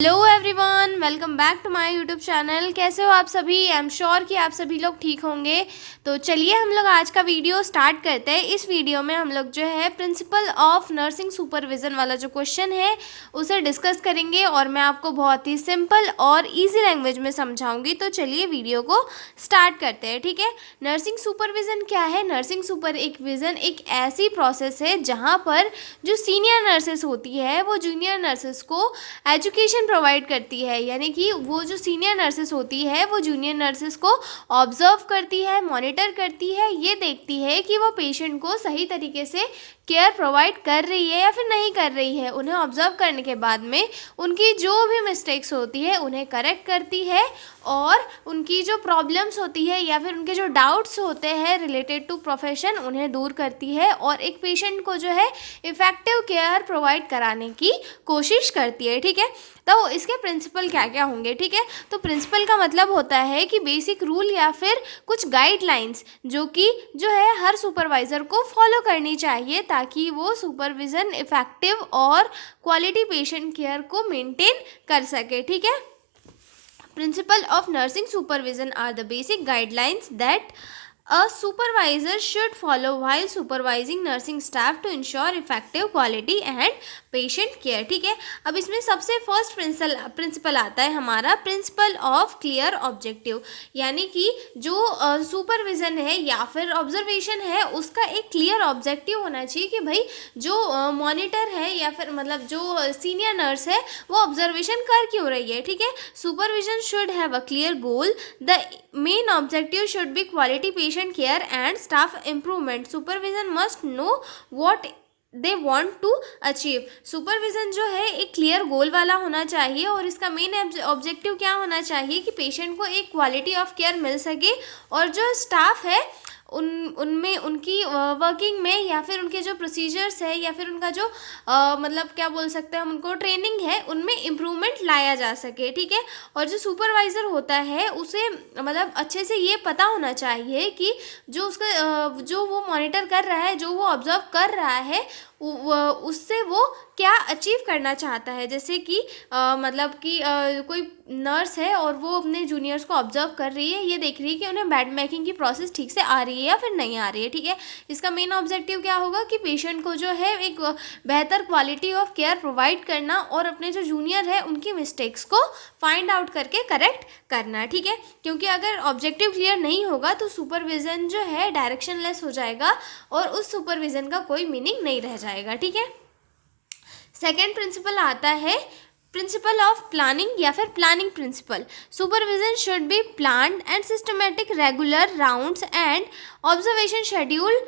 Hello everyone, welcome back to my YouTube channel. कैसे हो आप सभी? आई एम श्योर कि आप सभी लोग ठीक होंगे। तो चलिए हम लोग आज का वीडियो स्टार्ट करते हैं। इस वीडियो में हम लोग जो है प्रिंसिपल ऑफ नर्सिंग सुपरविज़न वाला जो क्वेश्चन है उसे डिस्कस करेंगे और मैं आपको बहुत ही सिंपल और इजी लैंग्वेज में समझाऊंगी। तो चलिए वीडियो को स्टार्ट करते हैं, ठीक है। नर्सिंग सुपरविज़न क्या है? नर्सिंग सुपरविज़न एक ऐसी प्रोसेस है जहाँ पर जो सीनियर नर्सेस होती है वो जूनियर नर्सेस को एजुकेशन प्रोवाइड करती है, यानी कि वो जो सीनियर नर्सेस होती है वो जूनियर नर्सेस को ऑब्जर्व करती है, मॉनिटर करती है, ये देखती है कि वो पेशेंट को सही तरीके से केयर प्रोवाइड कर रही है या फिर नहीं कर रही है। उन्हें ऑब्जर्व करने के बाद में उनकी जो भी मिस्टेक्स होती है उन्हें करेक्ट करती है और उनकी जो प्रॉब्लम्स होती है या फिर उनके जो डाउट्स होते हैं रिलेटेड टू प्रोफेशन उन्हें दूर करती है और एक पेशेंट को जो है इफ़ेक्टिव केयर प्रोवाइड कराने की कोशिश करती है, ठीक है। तो इसके प्रिंसिपल क्या क्या होंगे, ठीक है। तो प्रिंसिपल का मतलब होता है कि बेसिक रूल या फिर कुछ गाइडलाइंस जो कि जो है हर सुपरवाइज़र को फॉलो करनी चाहिए ताकि वो सुपरविज़न इफ़ेक्टिव और क्वालिटी पेशेंट केयर को मेंटेन कर सके, ठीक है। Principle of nursing supervision are the basic guidelines that a supervisor should follow while supervising nursing staff to ensure effective quality and patient care, ठीक है। अब इसमें सबसे फर्स्ट प्रिंसिपल आता है हमारा प्रिंसिपल ऑफ क्लियर ऑब्जेक्टिव, यानी कि जो सुपरविज़न है या फिर ऑब्जर्वेशन है उसका एक क्लियर ऑब्जेक्टिव होना चाहिए कि भाई जो मॉनिटर है या फिर मतलब जो सीनियर नर्स है वो ऑब्जर्वेशन कर क्यों रही है, ठीक है। Supervision should have a clear goal. The main objective should be quality patient care and staff improvement. Supervision must know what they want to achieve. Supervision जो है एक क्लियर गोल वाला होना चाहिए और इसका मेन ऑब्जेक्टिव क्या होना चाहिए कि पेशेंट को एक क्वालिटी ऑफ केयर मिल सके और जो स्टाफ है उनमें उनकी वर्किंग में या फिर उनके जो प्रोसीजर्स है या फिर उनका जो मतलब क्या बोल सकते हैं हम उनको ट्रेनिंग है उनमें इम्प्रूवमेंट लाया जा सके, ठीक है। और जो सुपरवाइज़र होता है उसे मतलब अच्छे से ये पता होना चाहिए कि जो उसका जो वो मॉनिटर कर रहा है, जो वो ऑब्जर्व कर रहा है उससे वो क्या अचीव करना चाहता है। जैसे कि मतलब कि कोई नर्स है और वो अपने जूनियर्स को ऑब्जर्व कर रही है, ये देख रही है कि उन्हें बेड मेकिंग की प्रोसेस ठीक से आ रही है या फिर नहीं आ रही है, ठीक है। इसका मेन ऑब्जेक्टिव क्या होगा कि पेशेंट को जो है एक बेहतर क्वालिटी ऑफ केयर प्रोवाइड करना और अपने जो जूनियर है उनकी मिस्टेक्स को फाइंड आउट करके करेक्ट करना, ठीक है। क्योंकि अगर ऑब्जेक्टिव क्लियर नहीं होगा तो सुपरविज़न जो है डायरेक्शनलेस हो जाएगा और उस सुपरविज़न का कोई मीनिंग नहीं रह जाएगा, ठीक है। सेकेंड प्रिंसिपल आता है प्रिंसिपल ऑफ प्लानिंग या फिर planning principle. Supervision should be planned and systematic, regular rounds and observation schedule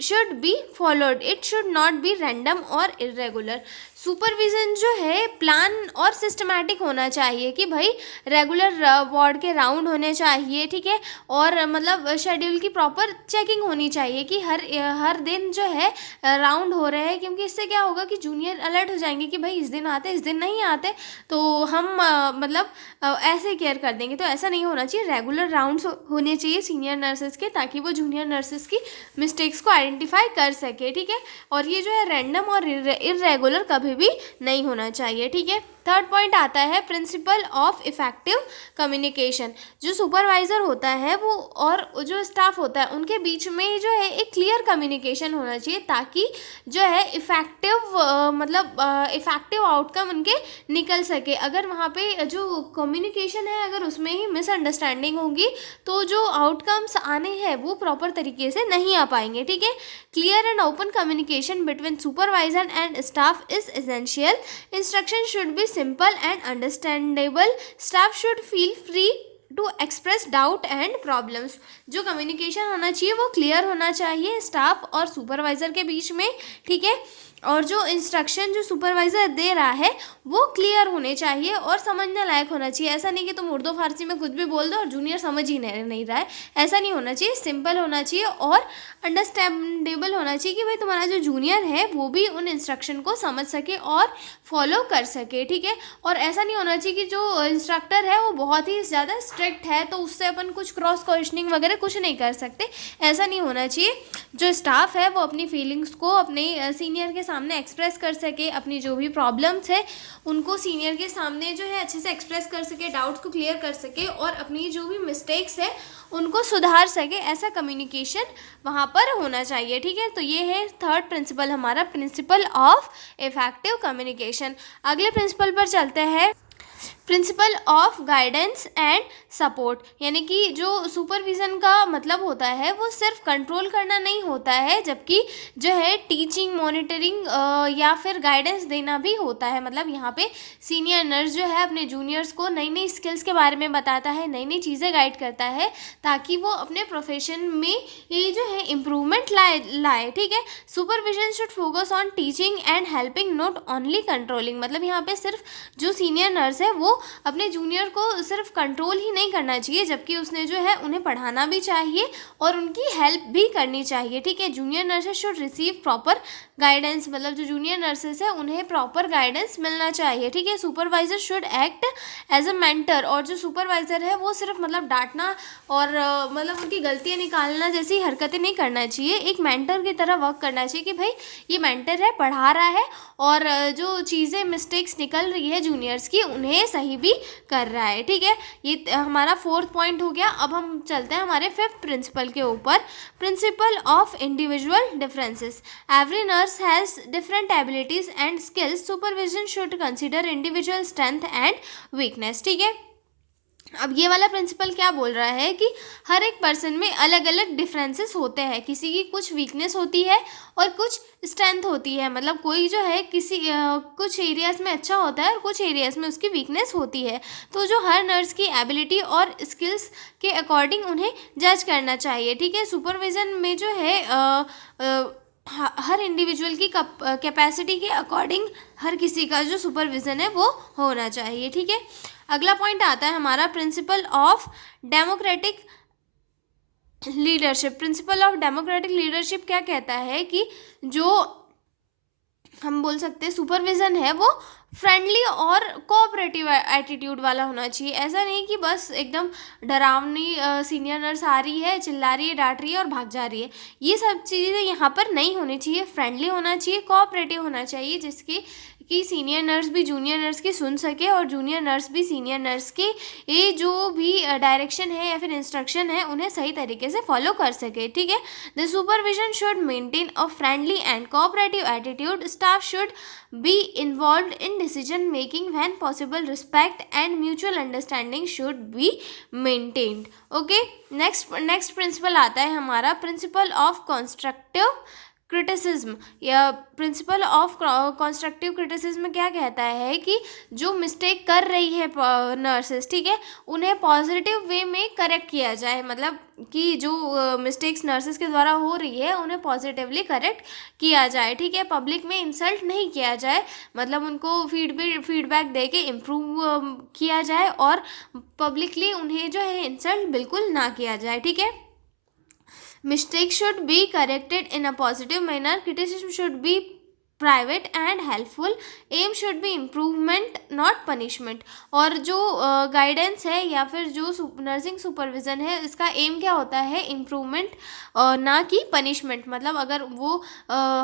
should be followed. It should not be random और इरेगुलर। सुपरविज़न जो है प्लान और सिस्टमैटिक होना चाहिए कि भाई रेगुलर वार्ड के राउंड होने चाहिए, ठीक है। और मतलब शेड्यूल की प्रॉपर चेकिंग होनी चाहिए कि हर दिन जो है राउंड हो रहे हैं, क्योंकि इससे क्या होगा कि जूनियर अलर्ट हो जाएंगे कि भाई इस दिन आते इस दिन नहीं आते तो हम मतलब ऐसे केयर कर देंगे। तो ऐसा नहीं होना चाहिए, रेगुलर राउंड्स होने चाहिए सीनियर नर्सेस के ताकि वो जूनियर नर्सेस की मिस्टेक्स को आइडेंटिफाई कर सके, ठीक है। और ये जो है रैंडम और इरेगुलर कभी भी नहीं होना चाहिए, ठीक है। थर्ड पॉइंट आता है प्रिंसिपल ऑफ इफेक्टिव कम्युनिकेशन। जो सुपरवाइज़र होता है वो और जो स्टाफ होता है उनके बीच में जो है एक क्लियर कम्युनिकेशन होना चाहिए ताकि जो है इफेक्टिव मतलब इफेक्टिव आउटकम उनके निकल सके। अगर वहाँ पे जो कम्युनिकेशन है अगर उसमें ही मिसअंडरस्टैंडिंग होगी तो जो आउटकम्स आने हैं वो प्रॉपर तरीके से नहीं आ पाएंगे, ठीक है। Clear and open communication between supervisor and staff is essential. Instruction should be simple and understandable. Staff should feel free to express doubt and problems. जो कम्युनिकेशन होना चाहिए वो क्लियर होना चाहिए स्टाफ और सुपरवाइज़र के बीच में, ठीक है। और जो इंस्ट्रक्शन जो सुपरवाइज़र दे रहा है वो क्लियर होने चाहिए और समझने लायक होना चाहिए। ऐसा नहीं कि तुम उर्दू फारसी में कुछ भी बोल दो और जूनियर समझ ही नहीं रहा है, ऐसा नहीं होना चाहिए। सिंपल होना चाहिए और अंडरस्टैंडेबल होना चाहिए कि भाई तुम्हारा जो जूनियर है वो भी उन इंस्ट्रक्शन को समझ सके और फॉलो कर सके, ठीक है। और ऐसा नहीं होना चाहिए कि जो इंस्ट्रक्टर है वो बहुत ही ज़्यादा स्ट्रिक्ट है तो उससे अपन कुछ क्रॉस क्वेश्चनिंग वगैरह कुछ नहीं कर सकते, ऐसा नहीं होना चाहिए। जो स्टाफ है वो अपनी फीलिंग्स को अपने सीनियर के सामने एक्सप्रेस कर सके, अपनी जो भी प्रॉब्लम्स है उनको सीनियर के सामने जो है अच्छे से एक्सप्रेस कर सके, डाउट्स को क्लियर कर सके और अपनी जो भी मिस्टेक्स है उनको सुधार सके, ऐसा कम्युनिकेशन वहाँ पर होना चाहिए। ठीक है, तो ये है थर्ड प्रिंसिपल हमारा, प्रिंसिपल ऑफ इफेक्टिव कम्युनिकेशन। अगले प्रिंसिपल पर चलते हैं, principle of guidance and support. यानी कि जो सुपरविज़न का मतलब होता है वो सिर्फ कंट्रोल करना नहीं होता है, जबकि जो है टीचिंग, मॉनिटरिंग या फिर गाइडेंस देना भी होता है। मतलब यहाँ पे सीनियर नर्स जो है अपने जूनियर्स को नई नई स्किल्स के बारे में बताता है, नई नई चीज़ें गाइड करता है, ताकि वो अपने प्रोफेशन में ये जो है इम्प्रूवमेंट लाए। ठीक है, supervision should focus on teaching and helping, not only controlling. मतलब यहाँ पे सिर्फ जो सीनियर नर्स है वो अपने जूनियर को सिर्फ कंट्रोल ही नहीं करना चाहिए, जबकि उसने जो है उन्हें पढ़ाना भी चाहिए और उनकी हेल्प भी करनी चाहिए। ठीक है, junior nurses should receive proper guidance. मतलब जो जूनियर नर्सेस है उन्हें प्रॉपर गाइडेंस मिलना चाहिए। ठीक है, supervisor should act as a mentor. और जो सुपरवाइजर है वो सिर्फ मतलब डांटना और मतलब उनकी गलतियाँ निकालना जैसी हरकतें नहीं करना चाहिए, एक मेंटर की तरह वर्क करना चाहिए कि भाई ये मेंटर है, पढ़ा रहा है और जो चीज़ें मिस्टेक्स निकल रही है जूनियर्स की उन्हें सही भी कर रहा है। ठीक है, ये हमारा फोर्थ पॉइंट हो गया। अब हम चलते हैं हमारे फिफ्थ प्रिंसिपल के ऊपर, principle of individual differences. Every nurse has different abilities and skills, supervision should consider individual strength and weakness. ठीक है, अब ये वाला प्रिंसिपल क्या बोल रहा है कि हर एक पर्सन में अलग अलग डिफरेंसेस होते हैं, किसी की कुछ वीकनेस होती है और कुछ स्ट्रेंथ होती है। मतलब कोई जो है किसी कुछ एरियाज़ में अच्छा होता है और कुछ एरियाज़ में उसकी वीकनेस होती है। तो जो हर नर्स की एबिलिटी और स्किल्स के अकॉर्डिंग उन्हें जज करना चाहिए। ठीक है, सुपरविज़न में जो है हर इंडिविजुअल की कैपेसिटी के अकॉर्डिंग हर किसी का जो सुपरविज़न है वो होना चाहिए। ठीक है, अगला पॉइंट आता है हमारा, principle of democratic leadership. Principle of democratic leadership क्या कहता है कि जो हम बोल सकते हैं सुपरविज़न है वो फ्रेंडली और कोऑपरेटिव एटीट्यूड वाला होना चाहिए। ऐसा नहीं कि बस एकदम डरावनी सीनियर नर्स आ रही है, चिल्ला रही है, डांट रही है और भाग जा रही है, ये सब चीज़ें यहाँ पर नहीं होनी चाहिए। फ्रेंडली होना चाहिए, कोऑपरेटिव होना चाहिए, जिसकी कि सीनियर नर्स भी जूनियर नर्स की सुन सके और जूनियर नर्स भी सीनियर नर्स की ये जो भी डायरेक्शन है या फिर इंस्ट्रक्शन है उन्हें सही तरीके से फॉलो कर सके। ठीक है, the supervision should maintain a friendly and cooperative attitude, staff should be involved in decision making when possible, respect and mutual understanding should be maintained. Okay, next principle आता है हमारा, principle of constructive क्रिटिसिज्म। या principle of constructive criticism क्या कहता है कि जो mistake कर रही है नर्सेस, ठीक है, उन्हें पॉजिटिव वे में करेक्ट किया जाए। मतलब कि जो मिस्टेक्स नर्सेस के द्वारा हो रही है उन्हें पॉजिटिवली करेक्ट किया जाए। ठीक है, पब्लिक में इंसल्ट नहीं किया जाए, मतलब उनको फीडबैक दे के इम्प्रूव किया जाए और पब्लिकली उन्हें जो है इंसल्ट बिल्कुल ना किया जाए। ठीक है, mistakes should be corrected in a positive manner, criticism should be private and helpful, aim should be improvement not punishment. और जो गाइडेंस है या फिर जो नर्सिंग सुपरविज़न है इसका एम क्या होता है, इम्प्रूवमेंट ना कि पनिशमेंट। मतलब अगर वो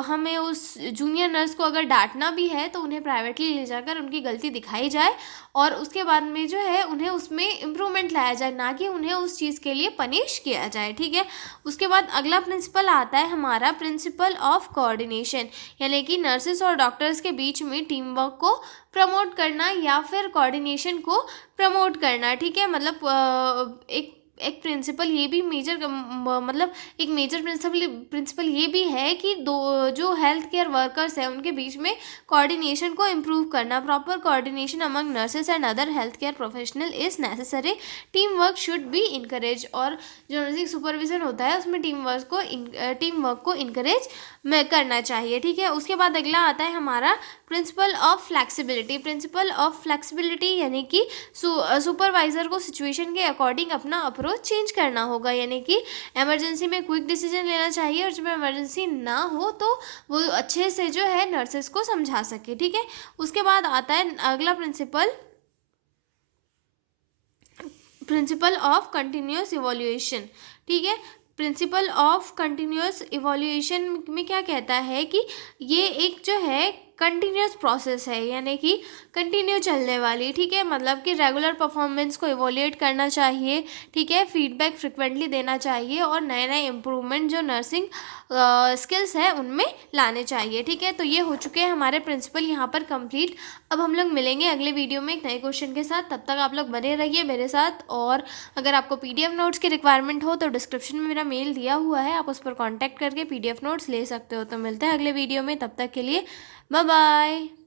हमें उस जूनियर नर्स को अगर डांटना भी है तो उन्हें प्राइवेटली ले जाकर उनकी गलती दिखाई जाए और उसके बाद में जो है उन्हें उसमें इम्प्रूवमेंट लाया जाए, ना कि उन्हें उस चीज़ के लिए पनिश किया जाए। ठीक है, उसके बाद अगला प्रिंसिपल आता है हमारा, प्रिंसिपल ऑफ कोऑर्डिनेशन। यानी कि नर्सेस और डॉक्टर्स के बीच में टीम वर्क को प्रमोट करना या फिर कोऑर्डिनेशन को प्रमोट करना। ठीक है, मतलब एक प्रिंसिपल ये भी मतलब एक मेजर प्रिंसिपल ये भी है कि जो हेल्थ केयर वर्कर्स हैं उनके बीच में कोऑर्डिनेशन को इम्प्रूव करना। Proper coordination among nurses and other health care professional is necessary, team work should be encourage. और जो नर्सिंग सुपरविजन होता है उसमें टीम वर्क को इनकरेज करना चाहिए। ठीक है, उसके बाद अगला आता है हमारा, principle of flexibility. Principle of flexibility यानी कि सुपरवाइज़र को सिचुएशन के अकॉर्डिंग अपना अप्रोच चेंज करना होगा। यानी कि इमरजेंसी में क्विक डिसीजन लेना चाहिए और जब इमरजेंसी ना हो तो वो अच्छे से जो है नर्सेस को समझा सके। ठीक है, उसके बाद आता है अगला प्रिंसिपल ऑफ कंटिन्यूअस इवोल्यूशन। ठीक है, प्रिंसिपल ऑफ कंटिन्यूअस इवोल्यूशन में क्या कहता है कि ये एक जो है कंटिन्यूअस प्रोसेस है, यानी कि कंटिन्यू चलने वाली, ठीक है। मतलब कि रेगुलर परफॉर्मेंस को इवोल्यूट करना चाहिए, ठीक है। फीडबैक फ्रिक्वेंटली देना चाहिए और नए नए इम्प्रूवमेंट जो नर्सिंग स्किल्स है उनमें लाने चाहिए, ठीक है। तो ये हो चुके हैं हमारे प्रिंसिपल यहाँ पर कंप्लीट। अब हम लोग मिलेंगे अगले वीडियो में एक नए क्वेश्चन के साथ। तब तक आप लोग बने रहिए मेरे साथ, और अगर आपको PDF नोट्स की रिक्वायरमेंट हो तो डिस्क्रिप्शन में मेरा मेल दिया हुआ है, आप उस पर कॉन्टैक्ट करके PDF नोट्स ले सकते हो। तो मिलते हैं अगले वीडियो में, तब तक के लिए बाय बाय।